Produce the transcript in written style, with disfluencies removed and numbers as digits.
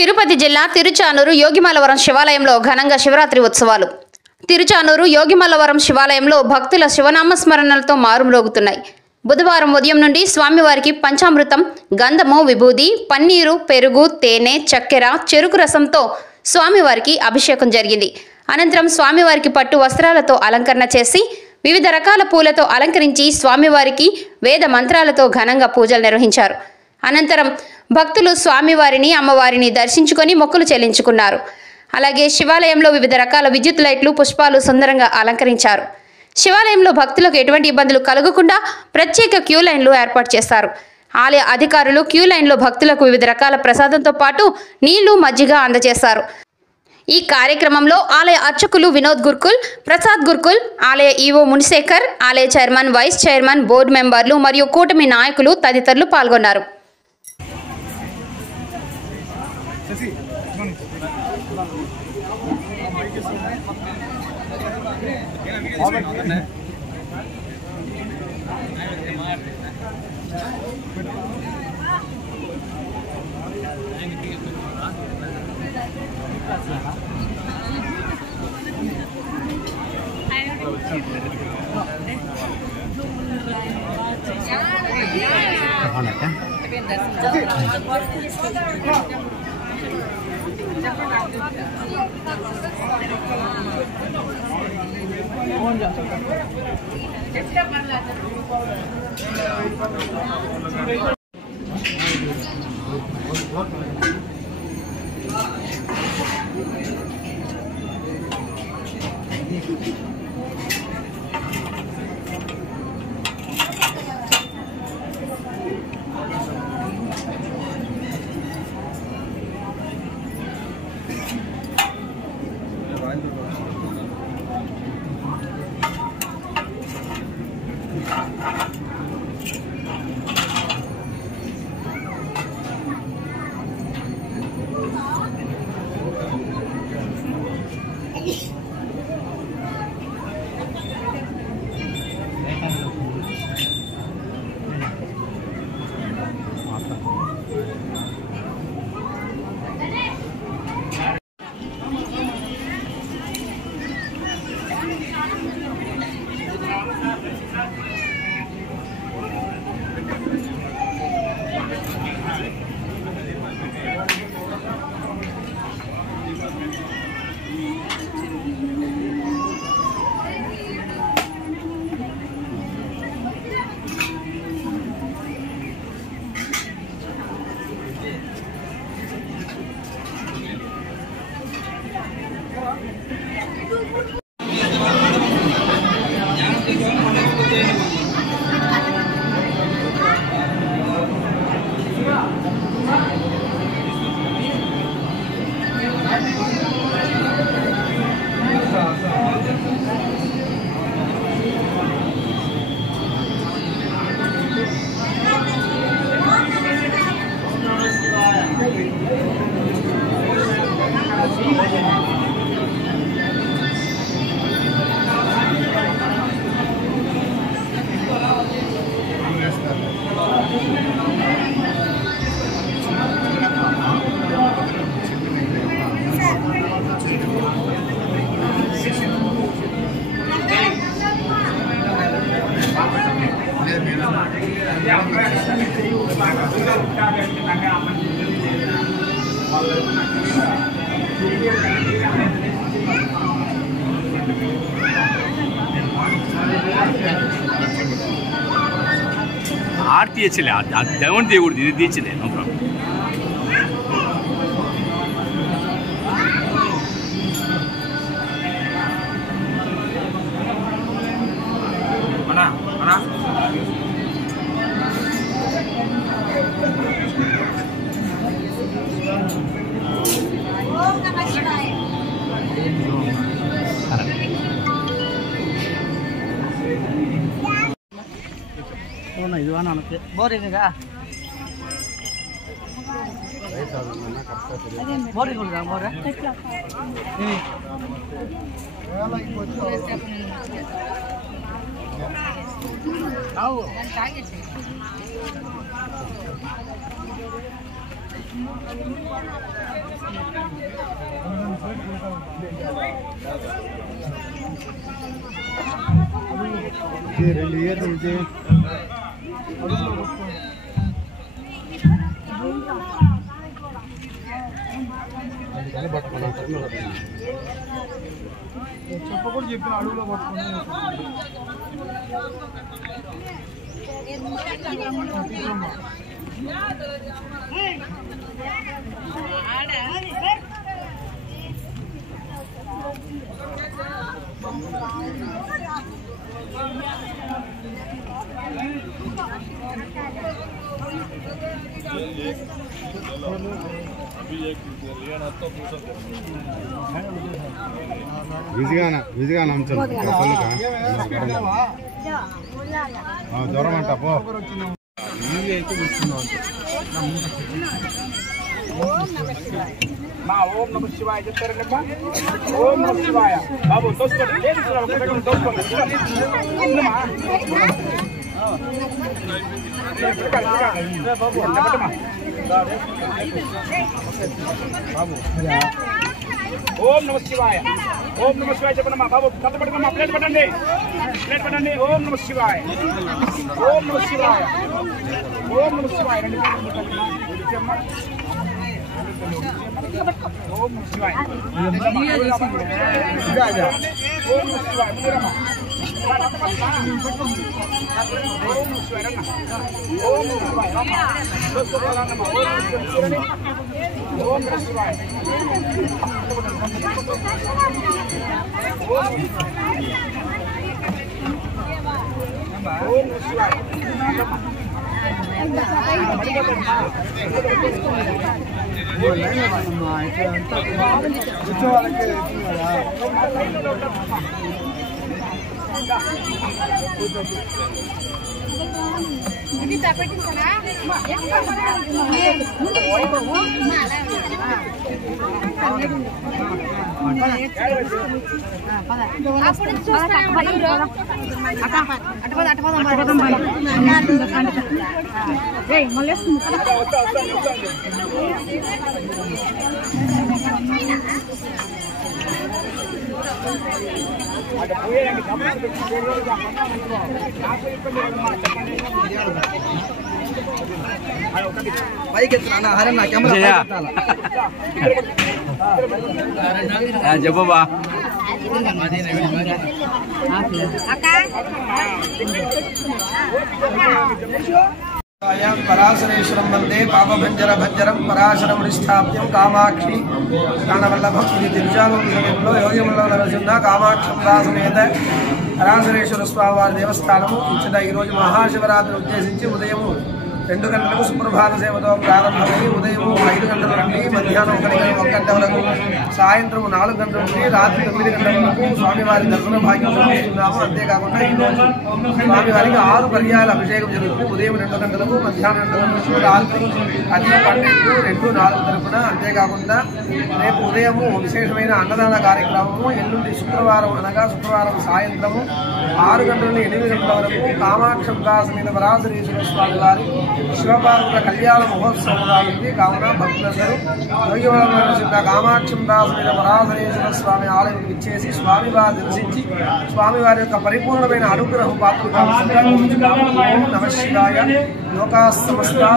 తిరుపతి జిల్లా తిరుచానూరు యోగిమల్లవరం శివాలయంలో ఘనంగా శివరాత్రి ఉత్సవాలు. తిరుచానూరు యోగిమల్లవరం శివాలయంలో భక్తుల శివనామస్మరణలతో మారుమ్రోగుతున్నాయి. బుధవారం ఉదయం నుండి స్వామివారికి పంచామృతం, గంధము, విభూది, పన్నీరు, పెరుగు, తేనె, చక్కెర, చెరుకు రసంతో స్వామివారికి అభిషేకం జరిగింది. అనంతరం స్వామివారికి పట్టు వస్త్రాలతో అలంకరణ చేసి వివిధ రకాల పూలతో అలంకరించి స్వామివారికి వేద మంత్రాలతో ఘనంగా పూజలు నిర్వహించారు. అనంతరం భక్తులు స్వామివారిని, అమ్మవారిని దర్శించుకొని మొక్కులు చెల్లించుకున్నారు. అలాగే శివాలయంలో వివిధ రకాల విద్యుత్ లైట్లు, పుష్పాలు సుందరంగా అలంకరించారు. శివాలయంలో భక్తులకు ఎటువంటి ఇబ్బందులు కలగకుండా ప్రత్యేక క్యూ లైన్లు ఏర్పాటు చేశారు. ఆలయ అధికారులు క్యూ లైన్లో భక్తులకు వివిధ రకాల ప్రసాదంతో పాటు నీళ్లు, మజ్జిగ అందజేశారు. ఈ కార్యక్రమంలో ఆలయ అర్చకులు వినోద్ గుర్కుల్, ప్రసాద్ గుర్కుల్, ఆలయ ఈవో మునిశేఖర్, ఆలయ చైర్మన్, వైస్ చైర్మన్, బోర్డు మెంబర్లు మరియు కూటమి నాయకులు తదితరులు పాల్గొన్నారు. आरती देवन देवुड़ दीचने नो प्रॉब्लम ಇದು ನನಗೆ ಬೋರಿಂಗ ಬೋರಿಂಗ್ ಬೋರ చెప్పకూడదు చెప్పిన అడుగులో పట్టుకుని విజిగా నమ్మచండి జ్వరం అంట పో అయితే చూస్తున్నాం ఓం నమ శివాయ చెప్తారండి ఓం నమ శివాయ బాబు తోసుకోండి ఓం నమ శివాయ చెప్పండి బాబు కథ పట్టుకోమ్మా ప్లేట్ పెట్టండి ఓం నమ శివాయ ఓం నమ శివాయ ఓం నమ శివాయ రెండు ఓం నమ శివాయ ఓం నమ శివాయ చెప్పబా పరాశరేశ్వరం వందే పాపభంజర భంజరం పరాశరం నిష్ఠాప్యం కామాక్షి ప్రాణవల్లభం ఇది తిరుచానూరు సమయంలో యోగిముల్లో నరసింహ కామాక్షం దాసమేత పరాశరేశ్వర స్వామి వారి దేవస్థానము ఇచ్చట ఈరోజు మహాశివరాత్రి ఉద్దేశించి ఉదయం 2 గంటలకు సుప్రభాత సేవతో ప్రారంభమై ఉదయం 5 గంటల నుండి మధ్యాహ్నం 1 గంట వరకు సాయంత్రం 4 గంటల నుండి రాత్రి 9 గంటల వరకు స్వామివారి దర్శన భాగ్యం చూపిస్తున్నాము. అంతేకాకుండా ఈరోజు స్వామివారికి 6 పర్యాల అభిషేకం జరుగుతుంది. ఉదయం 2 గంటలకు మధ్యాహ్నం 2 గంటలకు రాత్రి 12, 2, 4 తరపున. అంతేకాకుండా రేపు ఉదయము విశేషమైన అన్నదాన కార్యక్రమము. ఎల్లుండి శుక్రవారం అనగా శుక్రవారం సాయంత్రము 6 గంటల నుండి 8 గంటల వరకు కామాక్షం దాసమేత పరాశరేశ్వర స్వామి వారి శివపార్వతుల కళ్యాణ మహోత్సవం ఉంది. కావున భక్తులందరూ యోగివరం నరసింహ కామాక్షం దాసమేత పరాశరేశ్వర స్వామి ఆలయం ఇచ్చేసి స్వామివారి దర్శించి స్వామివారి యొక్క పరిపూర్ణమైన అనుగ్రహం పాత్రలు కావాల్సిందిగా కోరుచున్నాము. ఓం నమః శివాయ. లోకా సమస్తా